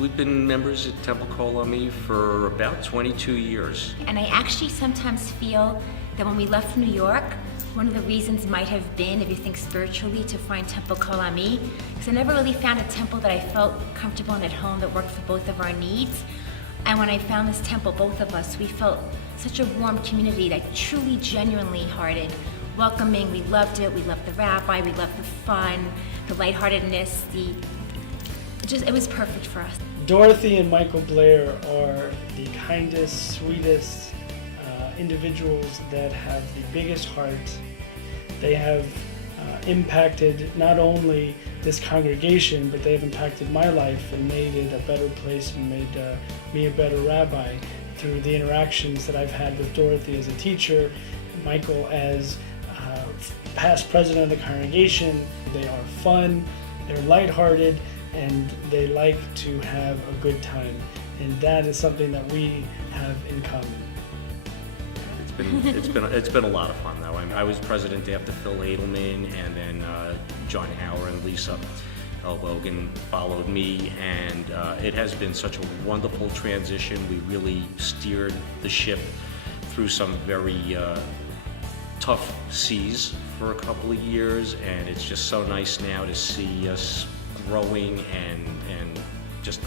We've been members at Temple Kol Ami for about 22 years. And I actually sometimes feel that when we left New York, one of the reasons might have been, if you think spiritually, to find Temple Kol Ami, because I never really found a temple that I felt comfortable and at home that worked for both of our needs. And when I found this temple, both of us, we felt such a warm community, like truly, genuinely hearted, welcoming. We loved it. We loved the rabbi. We loved the fun, the lightheartedness. It was perfect for us. Dorothy and Michael Blaire are the kindest, sweetest individuals that have the biggest heart. They have impacted not only this congregation, but they have impacted my life and made it a better place and made me a better rabbi through the interactions that I've had with Dorothy as a teacher, Michael as past president of the congregation. They are fun, they're lighthearted, and they like to have a good time. And that is something that we have in common. It's been a lot of fun though. I was president after Phil Edelman, and then John Hauer and Lisa Elbogan followed me, and it has been such a wonderful transition. We really steered the ship through some very tough seas for a couple of years, and it's just so nice now to see us growing and just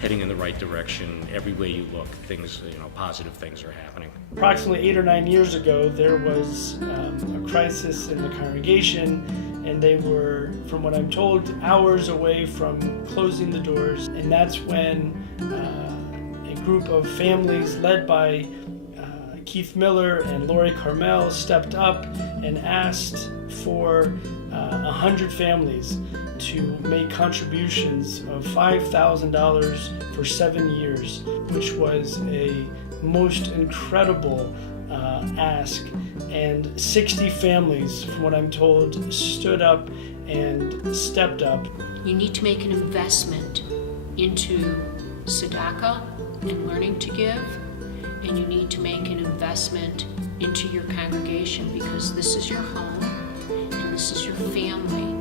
heading in the right direction. Every way you look, things, positive things are happening. Approximately 8 or 9 years ago, there was a crisis in the congregation, and they were, from what I'm told, hours away from closing the doors. And that's when a group of families led by Keith Miller and Lori Carmel stepped up and asked for 100 families to make contributions of $5,000 for 7 years, which was a most incredible ask. And 60 families, from what I'm told, stood up and stepped up. You need to make an investment into tzedakah and learning to give, and you need to make an investment into your congregation, because this is your home and this is your family.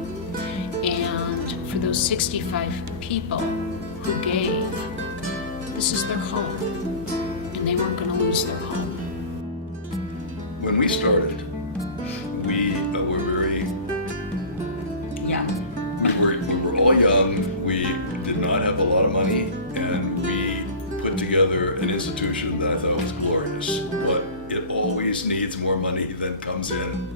And for those 65 people who gave, this is their home, and they weren't going to lose their home. When we started, we were very Yeah. we were all young. We did not have a lot of money, and we put together an institution that I thought was glorious. But it always needs more money than comes in,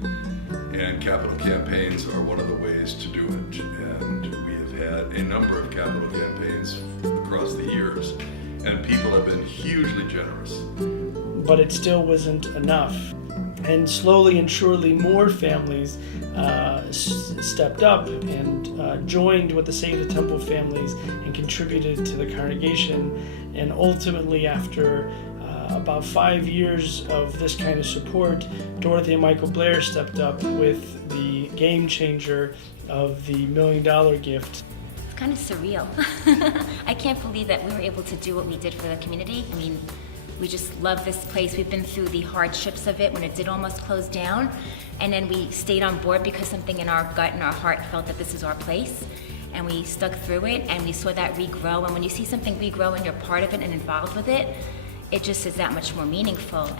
and capital campaigns are one of the ways to do it. And we have had a number of capital campaigns across the years, and people have been hugely generous. But it still wasn't enough. And slowly and surely more families stepped up and joined with the Save the Temple families and contributed to the congregation. And ultimately, after about 5 years of this kind of support, Dorothy and Michael Blaire stepped up with the game changer of the $1 million gift. It's kind of surreal. I can't believe that we were able to do what we did for the community. I mean, we just love this place. We've been through the hardships of it when it did almost close down, and then we stayed on board because something in our gut and our heart felt that this is our place, and we stuck through it, and we saw that regrow. And when you see something regrow and you're part of it and involved with it, it just is that much more meaningful.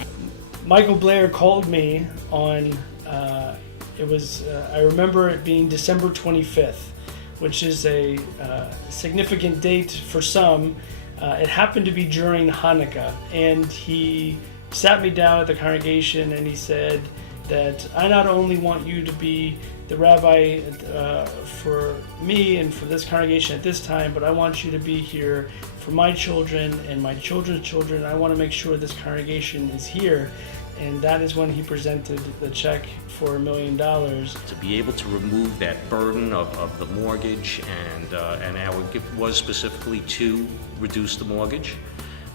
Michael Blaire called me on, I remember it being December 25th, which is a significant date for some. It happened to be during Hanukkah, and he sat me down at the congregation and he said that I not only want you to be the rabbi for me and for this congregation at this time, but I want you to be here for my children and my children's children. I want to make sure this congregation is here. And that is when he presented the check for $1 million. To be able to remove that burden of the mortgage, and our gift was specifically to reduce the mortgage.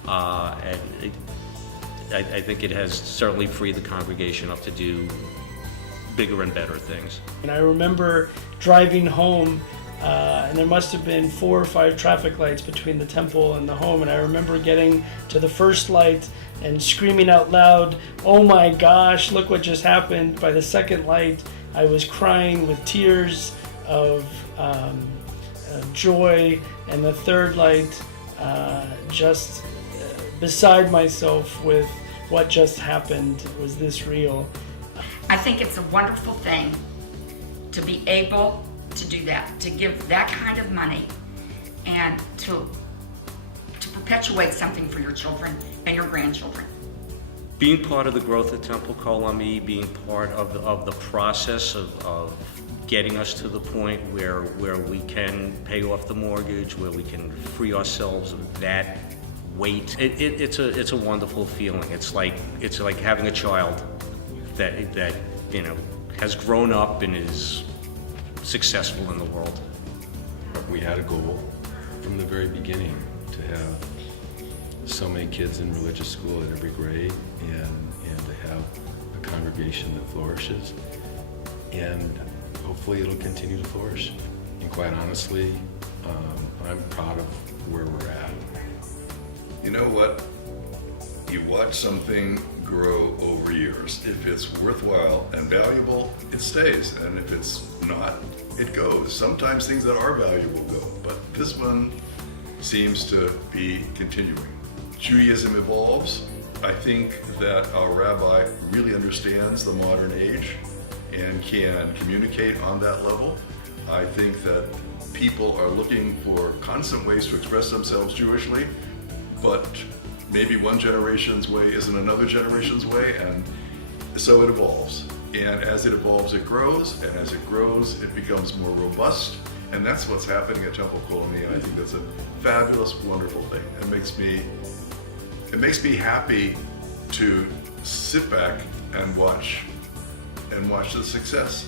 I think it has certainly freed the congregation up to do bigger and better things. And I remember driving home, and there must have been 4 or 5 traffic lights between the temple and the home, and I remember getting to the first light and screaming out loud, "Oh my gosh, look what just happened." By the second light, I was crying with tears of joy, and the third light, just beside myself with what just happened. Was this real? I think it's a wonderful thing to be able to do that, to give that kind of money and to perpetuate something for your children and your grandchildren. Being part of the growth of Temple Kol Ami, being part of the process of getting us to the point where we can pay off the mortgage, where we can free ourselves of that weight. It's a wonderful feeling. It's like having a child that you know has grown up and is successful in the world. We had a goal from the very beginning to have so many kids in religious school at every grade and to have a congregation that flourishes. And hopefully it'll continue to flourish. And quite honestly, I'm proud of where we're at. You know what? You watch something grow over years. If it's worthwhile and valuable, it stays. And if it's not, it goes. Sometimes things that are valuable go, but this one seems to be continuing. Judaism evolves. I think that our rabbi really understands the modern age and can communicate on that level. I think that people are looking for constant ways to express themselves Jewishly, but maybe one generation's way isn't another generation's way, and so it evolves. And as it evolves, it grows, and as it grows, it becomes more robust, and that's what's happening at Temple Kol Ami, and I think that's a fabulous, wonderful thing. It makes me happy to sit back and watch the success.